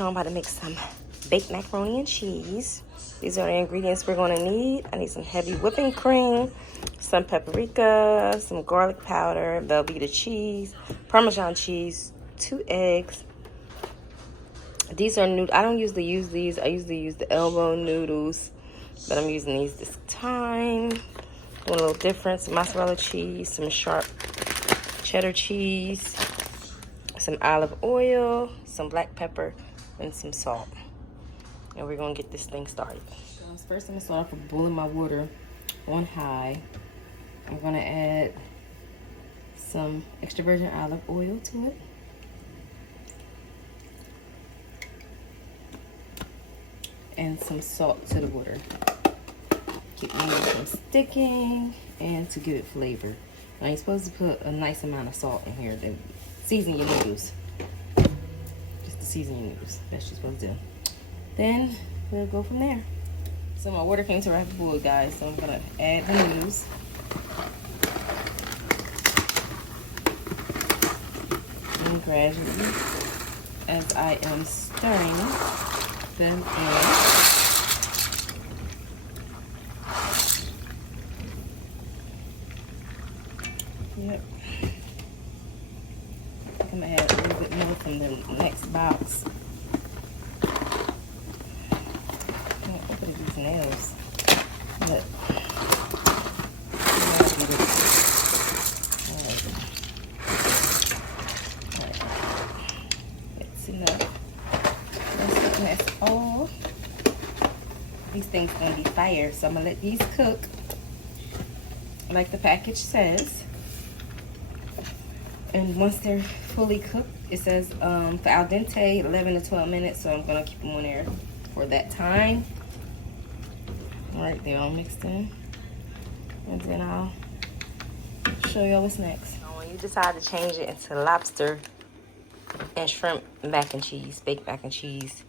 I'm about to make some baked macaroni and cheese. These are the ingredients we're going to need. I need some heavy whipping cream, some paprika, some garlic powder, Velveeta cheese, Parmesan cheese, 2 eggs. These are new. I don't usually use these. I usually use the elbow noodles, but I'm using these this time. Doing a little different. Some mozzarella cheese, some sharp cheddar cheese, some olive oil, some black pepper, and some salt. And we're gonna get this thing started. First, I'm gonna start off with boiling my water on high. I'm gonna add some extra virgin olive oil to it. And some salt to the water. Keep the noodles from sticking and to give it flavor. Now you're supposed to put a nice amount of salt in here to season your noodles. Just to season your noodles. That's what you're supposed to do. Then we'll go from there. So my water came to a rapid boil, guys. So I'm gonna add the noodles. And gradually, as I am stirring them in. Yep. I'm gonna add a little bit more from the next box. Look at these nails. Look. Alright. That's enough. That's all. These things are gonna be fire, so I'm gonna let these cook like the package says. And once they're fully cooked, it says for al dente 11 to 12 minutes, so I'm gonna keep them on there for that time. All right, they're all mixed in, and then I'll show you what's next. When you decide to change it into lobster and shrimp mac and cheese, baked mac and cheese,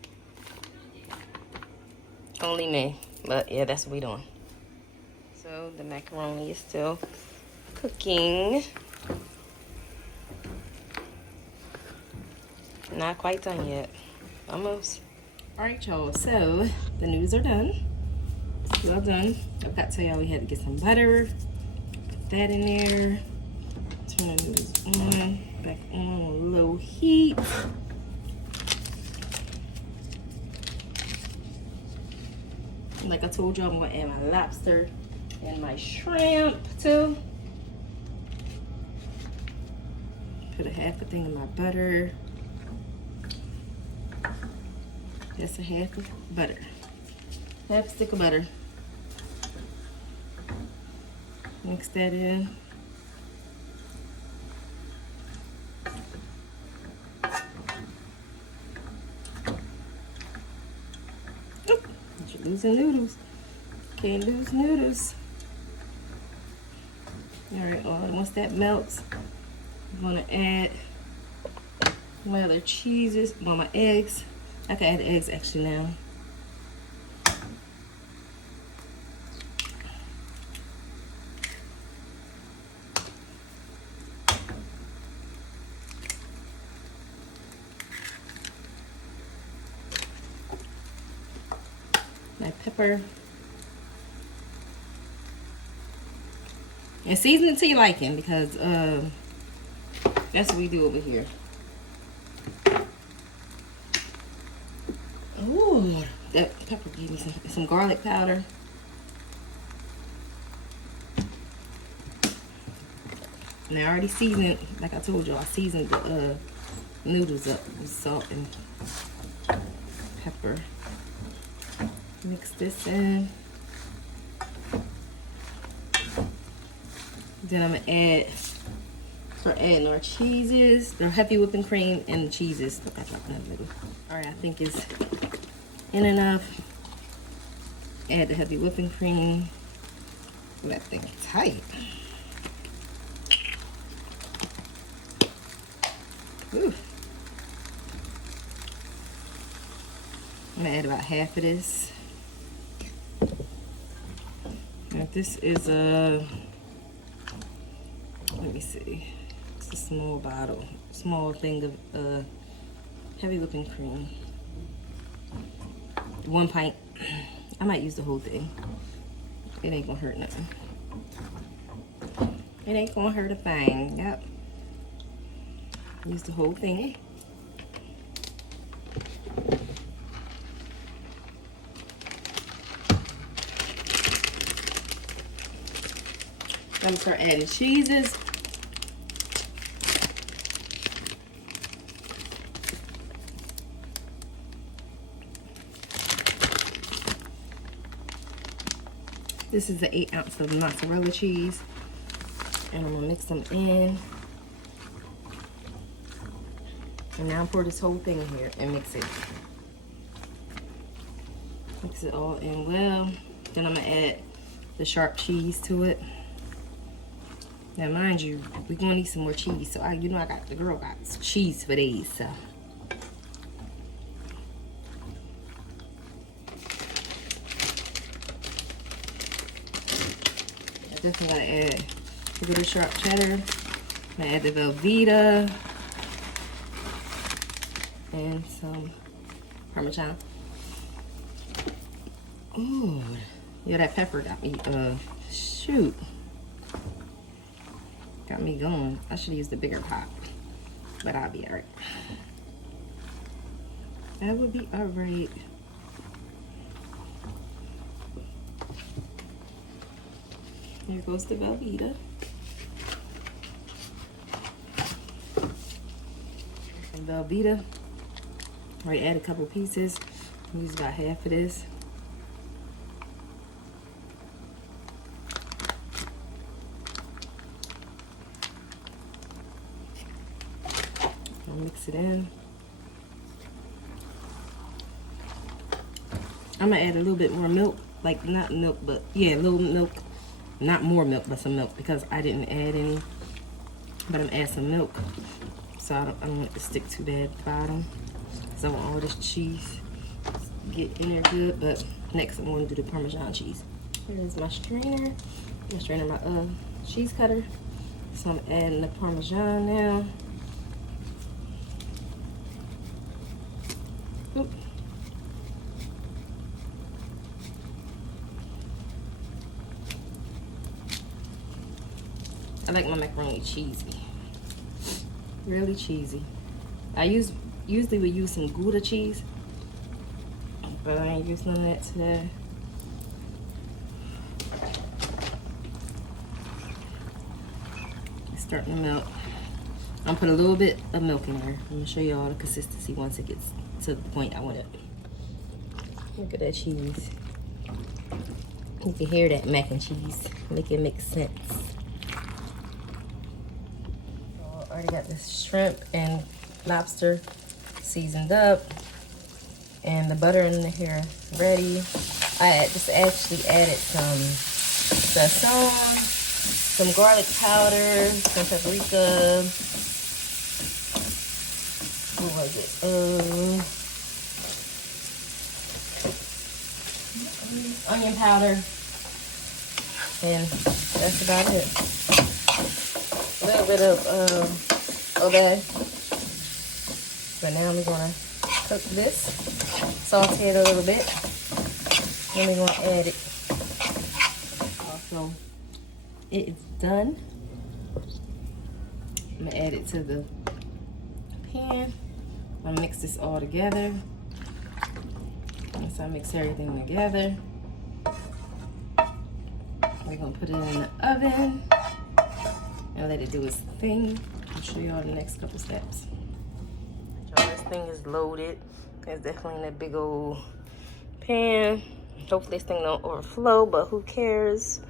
only me, but yeah, that's what we're doing. So the macaroni is still cooking. Not quite done yet. Almost. Alright, y'all. So the noodles are done. Well done. I forgot to tell y'all we had to get some butter. Put that in there. Turn the noodles on. Back on low heat. And like I told y'all, I'm going to add my lobster and my shrimp too. Put a half a thing of my butter. That's a half of butter. Half a stick of butter. Mix that in. Oop, you're losing noodles. Can't lose noodles. Alright, once that melts, I'm gonna add my other cheeses, my eggs. I can add the eggs actually now. My pepper. And season it to your liking, because that's what we do over here. Ooh, that pepper gave me some garlic powder. And I already seasoned, like I told you, I seasoned the noodles up with salt and pepper. Mix this in. Then I'm gonna add our cheeses, the heavy whipping cream and the cheeses. Look, I dropped another little. All right, I think it's in enough. Add the heavy whipping cream. That thing tight. Ooh. I'm gonna add about half of this. Now this is a, let me see, it's a small bottle, small thing of heavy whipping cream. 1 pint. I might use the whole thing. It ain't gonna hurt nothing. It ain't gonna hurt a thing. Yep. Use the whole thing. I'm gonna start adding cheeses. This is the 8 ounce of mozzarella cheese. And I'm gonna mix them in. And now pour this whole thing in here and mix it. Mix it all in well. Then I'm gonna add the sharp cheese to it. Now mind you, we're gonna need some more cheese. So you know I got, the girl got cheese for these, so. I definitely gotta add a bit of sharp cheddar. I'm gonna add the Velveeta. And some Parmesan. Ooh, yeah, that pepper got me, shoot. Got me going. I should use the bigger pot, but I'll be all right. That would be all right. Here goes the Velveeta. And Velveeta. Already add a couple pieces. Use about half of this. I'll mix it in. I'm gonna add a little bit more milk, like not milk, but yeah, a little milk, not more milk, but some milk because I didn't add any. But I'm gonna add some milk, so I don't want it to stick too bad at the bottom. So I want all this cheese get in there good, but next I'm gonna do the Parmesan cheese. Here's my strainer. I'm strainer my cheese cutter. So I'm adding the Parmesan now. Oop. I like my macaroni cheesy. Really cheesy. I usually would use some Gouda cheese, but I ain't using none of that today. It's starting to melt. I'm gonna put a little bit of milk in there. I'm gonna show you all the consistency once it gets to the point I want it. Look at that cheese. You can hear that mac and cheese. Make it make sense. So I already got this shrimp and lobster seasoned up, and the butter in here is ready. I just actually added some sazon, some garlic powder, some paprika. What was it? Onion powder, and that's about it. A little bit of obey. But now I'm gonna cook this, saute it a little bit, then we're gonna add it. Also, it is done. I'm gonna add it to the pan. I'm gonna mix this all together. Once I mix everything together, we're gonna put it in the oven and let it do its thing. I'll show you all the next couple steps. This thing is loaded. It's definitely in that big old pan. Hopefully this thing don't overflow, but who cares?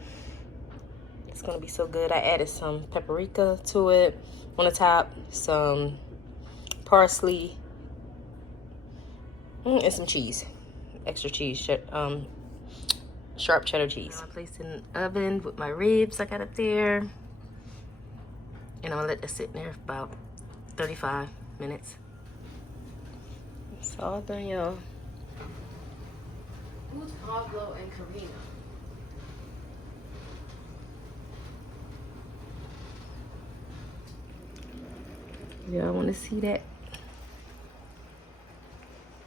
It's gonna be so good. I added some paprika to it on the top, some parsley, and some cheese. Extra cheese, sharp cheddar cheese. I placed it in the oven with my ribs I got up there. And I'm gonna let this sit in there for about 35 minutes. It's all done, y'all. Who's Pablo and Karina? Y'all want to see that?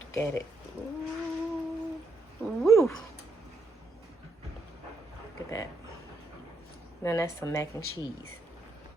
Look at it. Ooh. at that. Then that's some mac and cheese.